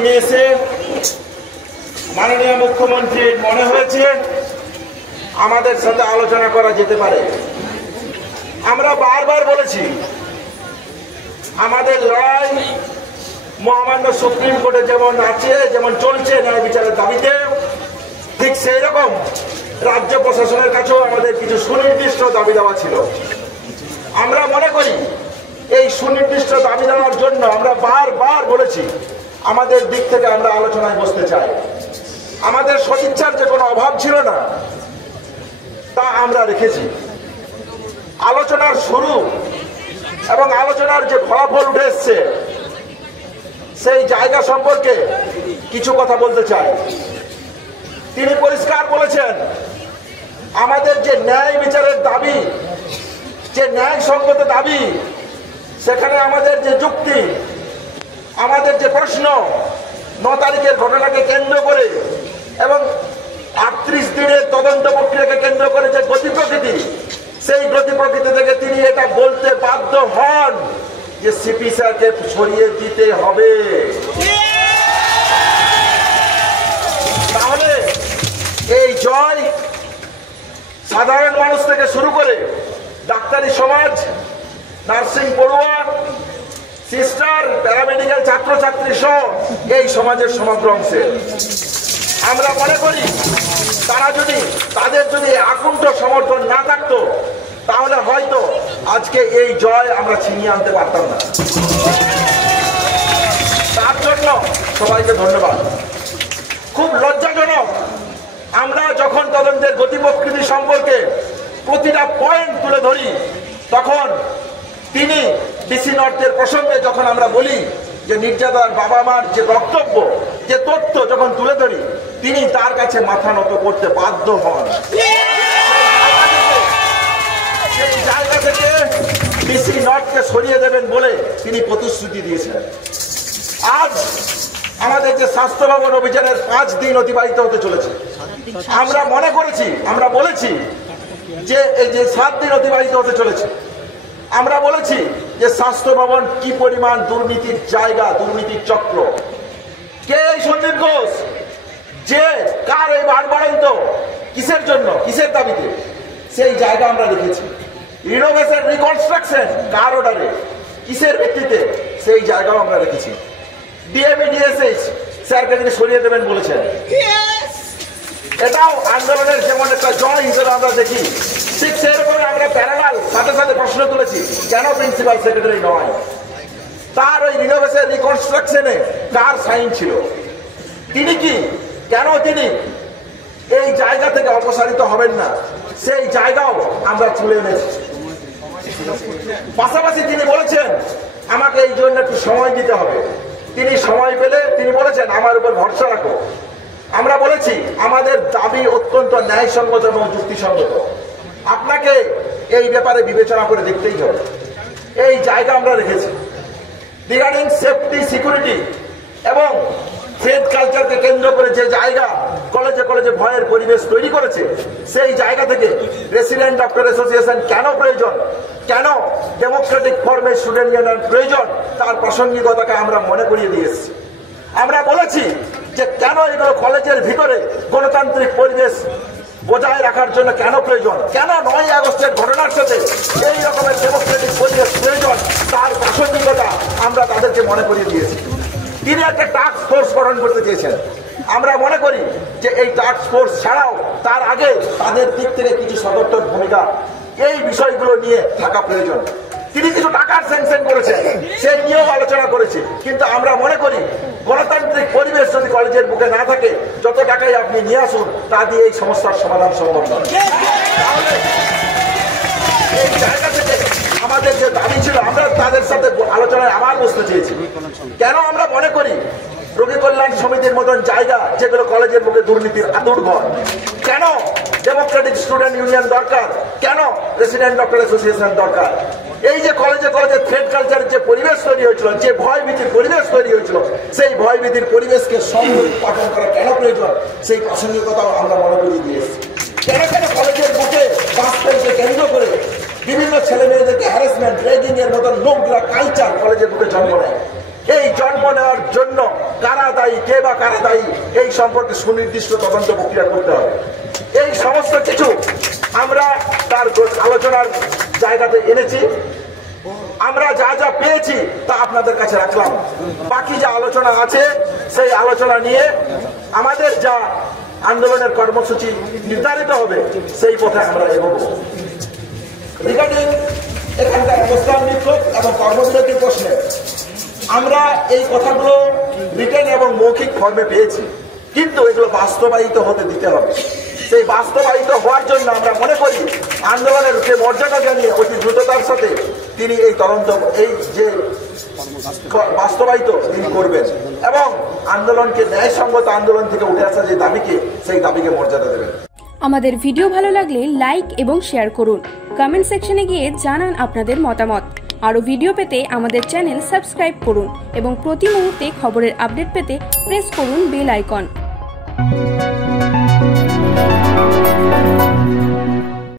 দিনে এসে মাননীয় মুখ্যমন্ত্রীর মনে হয়েছে আমাদের সাথে আলোচনা করা যেতে পারে। আমরা বারবার বলেছি আমাদের লড়াই মহামান্য সুপ্রিম কোর্টে যেমন আছে, যেমন চলছে ন্যায় বিচারের দাবিতে, ঠিক সেই রকম রাজ্য প্রশাসনের কাছেও আমাদের কিছু সুনির্দিষ্ট দাবি দেওয়া ছিল। আমরা মনে করি এই সুনির্দিষ্ট দাবি দেওয়ার জন্য আমরা বারবার বলেছি আমাদের দিক থেকে আমরা আলোচনায় বসতে চাই। আমাদের সদিচ্ছার যে কোনো অভাব ছিল না, তা আমরা রেখেছি। আলোচনার শুরু এবং আলোচনার যে ফলাফল উঠে এসছে সেই জায়গা সম্পর্কে কিছু কথা বলতে চাই। তিনি পরিষ্কার বলেছেন আমাদের যে ন্যায় বিচারের দাবি, যে ন্যায়সঙ্গত দাবি, সেখানে আমাদের যে যুক্তি, আমাদের যে প্রশ্ন 9 তারিখের ঘটনাকে কেন্দ্র করে এবং 38 দিনের তদন্ত প্রক্রিয়াকে কেন্দ্র করে যে গতি প্রকৃতি, সেই গতি প্রকৃতি থেকে তিনি এটা বলতে বাধ্য হন যে সিপি স্যারকে সরিয়ে দিতে হবে। তাহলে এই জয় সাধারণ মানুষ থেকে শুরু করে ডাক্তারি সমাজ, নার্সিং পড়ুয়া, সিস্টার, প্যারামেডিক্যাল ছাত্রছাত্রী সহ এই সমাজের সমগ্র অংশে। আমরা মনে করি তাদের যদি আকুণ্ঠ সমর্থন না থাকতো তাহলে হয়তো আজকে এই জয় আমরা ছিনিয়ে আনতে পারতাম না। তার জন্য সবাইকে ধন্যবাদ। খুব লজ্জাজনক, আমরা যখন তদন্তের গতি প্রকৃতি সম্পর্কে প্রতিটা পয়েন্ট তুলে ধরি, তখন তিনি ডিসি নর্থের প্রসঙ্গে যখন আমরা বলি যে নির্যাতনার বাবা মার যে বক্তব্য, যে তথ্য যখন তুলে ধরি, তিনি তার কাছে মাথা নত করতে বাধ্য হন। সেই জায়গা থেকে ডিসি নর্থকে সরিয়ে দেবেন বলে তিনি প্রতিশ্রুতি দিয়েছিলেন। আজ আমাদের যে স্বাস্থ্য ভবন অভিযানের 5 দিন অতিবাহিত হতে চলেছে, আমরা মনে করেছি, আমরা বলেছি যে এই যে 7 দিন অতিবাহিত হতে চলেছে, আমরা বলেছি যে স্বাস্থ্য ভবন কি পরিমাণ দুর্নীতির জায়গা, দুর্নীতির চক্র। কে এই সন্দীপ ঘোষ, যে কার এই বাড়বাড়ন্ত, কিসের জন্য, কিসের দাবিতে, সেই জায়গা আমরা দেখেছি। রিনোভেশন, রিকনস্ট্রাকশন কার অর্ডারে, কিসের ভিত্তিতে, সেই জায়গাও আমরা রেখেছি। ডিএমই ডিএসএইচ স্যারকে তিনি সরিয়ে দেবেন বলেছেন। এটাও আন্দোলনের যেমন একটা জয় হিসেবে আমরা দেখি, ঠিক সেরকম আমরা প্যারালাল সাথে সাথে প্রশ্ন তুলেছি কেন প্রিন্সিপাল সেক্রেটারি নয়, তার ওই রিনোভেশন রিকনস্ট্রাকশনে কার সাইন ছিল, তিনি কি, কেন তিনি এই জায়গা থেকে অপসারিত হবেন না, সেই জায়গাও আমরা তুলে এনেছি। পাশাপাশি তিনি বলেছেন আমাকে এই জন্য একটু সময় দিতে হবে। তিনি সময় পেলে তিনি বলেছেন আমার উপর ভরসা রাখো। আমরা বলেছি আমাদের দাবি অত্যন্ত ন্যায়সঙ্গত এবং যুক্তিসঙ্গত, আপনাকে এই ব্যাপারে বিবেচনা করে দেখতেই হবে। এই জায়গা আমরা রেখেছি। রিগার্ডিং সেফটি, সিকিউরিটি এবং ফেড কালচারকে কেন্দ্র করে যে জায়গা কলেজে কলেজে ভয়ের পরিবেশ তৈরি করেছে, সেই জায়গা থেকে রেসিডেন্ট ডক্টর অ্যাসোসিয়েশন কেন প্রয়োজন, কেন ডেমোক্রেটিক ফর্মে স্টুডেন্ট ইউনিয়ন প্রয়োজন, তার প্রাসঙ্গিকতাকে আমরা মনে করিয়ে দিয়ে এসেছি। আমরা বলেছি যে কেন এগুলো কলেজের ভিতরে গণতান্ত্রিক পরিবেশ বজায় রাখার জন্য কেন প্রয়োজন, কেন 9 আগস্টের ঘটনার সাথে এই রকমের ডেমোক্রেটিক পরিবেশ প্রয়োজন, তার প্রাসঙ্গিকতা আমরা তাদেরকে মনে করিয়ে দিয়েছি। তিনি একটা টাস্ক ফোর্স গঠন করতে চেয়েছেন। আমরা মনে করি যে এই টাস্ক ফোর্স ছাড়াও তার আগে তাদের দিক থেকে কিছু সদর্থক ভূমিকা এই বিষয়গুলো নিয়ে থাকা প্রয়োজন। তিনি কিছু টাকার স্যাংশন করেছেন, সেই নিয়েও আলোচনা করেছি, কিন্তু আমরা মনে করি গণতান্ত্রিক পরিবেশ যদি কলেজের বুকে না থাকে, যত টাকাই আপনি নিয়ে আসুন তা দিয়ে এই সমস্যার সমাধান সম্ভব নয়। তাহলে এই জায়গা থেকে আমাদের যে দাবি ছিল, আমরা তাদের সাথে আলোচনায় আবার বসতে চেয়েছি। কেন আমরা মনে করি রোগী কল্যাণ সমিতির মতন জায়গা যেগুলো কলেজের বুকে দুর্নীতির আতুড়ঘর, কেন ডেমোক্রেটিক স্টুডেন্ট ইউনিয়ন দরকার, কেন রেসিডেন্ট ডক্টর অ্যাসোসিয়েশন দরকার, এই যে কলেজে কলেজে থ্রেড কালচারের যে পরিবেশ তৈরি হয়েছিল, যে ভয় ভীতির পরিবেশ তৈরি হয়েছিল, সেই ভয় ভীতির পরিবেশকে সংরক্ষণ করা কেন প্রয়োজন, সেই প্রাসঙ্গিকতাও আমরা মনে করিয়ে দিয়েছি। কেন কেন কলেজের বুকে বাস স্ট্যান্ডকে কেন্দ্র করে বিভিন্ন ছেলে মেয়েদেরকে হ্যারাসমেন্ট, র্যাগিং এর মতন নোংরা কালচার কলেজের বুকে জন্ম নেয়, এই জন্ম নেওয়ার জন্য কারা দায়ী, কে বা কারা দায়ী, এই সম্পর্কে সুনির্দিষ্ট তদন্ত প্রক্রিয়া করতে হবে। এই সমস্ত কিছু আমরা তার আলোচনার জায়গাতে এনেছি। আমরা যা যা পেয়েছি তা আপনাদের কাছে রাখলাম। বাকি যা আলোচনা আছে সেই আলোচনা নিয়ে আমাদের যা আন্দোলনের কর্মসূচি নির্ধারিত হবে সেই পথে আমরা এগোবো। রিগার্ডিং এখানকার অবস্থান বিক্ষোভ এবং কর্মবিরতির প্রশ্নে আমরা এই কথাগুলো রিটেন এবং মৌখিক ফর্মে পেয়েছি, কিন্তু এগুলো বাস্তবায়িত হতে দিতে হবে। সেই বাস্তবায়িত হওয়ার জন্য আমরা মনে করি আন্দোলনের যে মর্যাদা জানিয়ে অতি দ্রুততার সাথে তিনি এই তদন্ত, এই যে বাস্তবায়িত তিনি করবেন এবং আন্দোলনকে ন্যায়সঙ্গত আন্দোলন থেকে উঠে আসা যে দাবিকে, সেই দাবিকে মর্যাদা দেবেন। আমাদের ভিডিও ভালো লাগলে লাইক এবং শেয়ার করুন। কমেন্ট সেকশনে গিয়ে জানান আপনাদের মতামত। আরও ভিডিও পেতে আমাদের চ্যানেল সাবস্ক্রাইব করুন এবং প্রতি মুহূর্তে খবরের আপডেট পেতে প্রেস করুন বেল আইকন।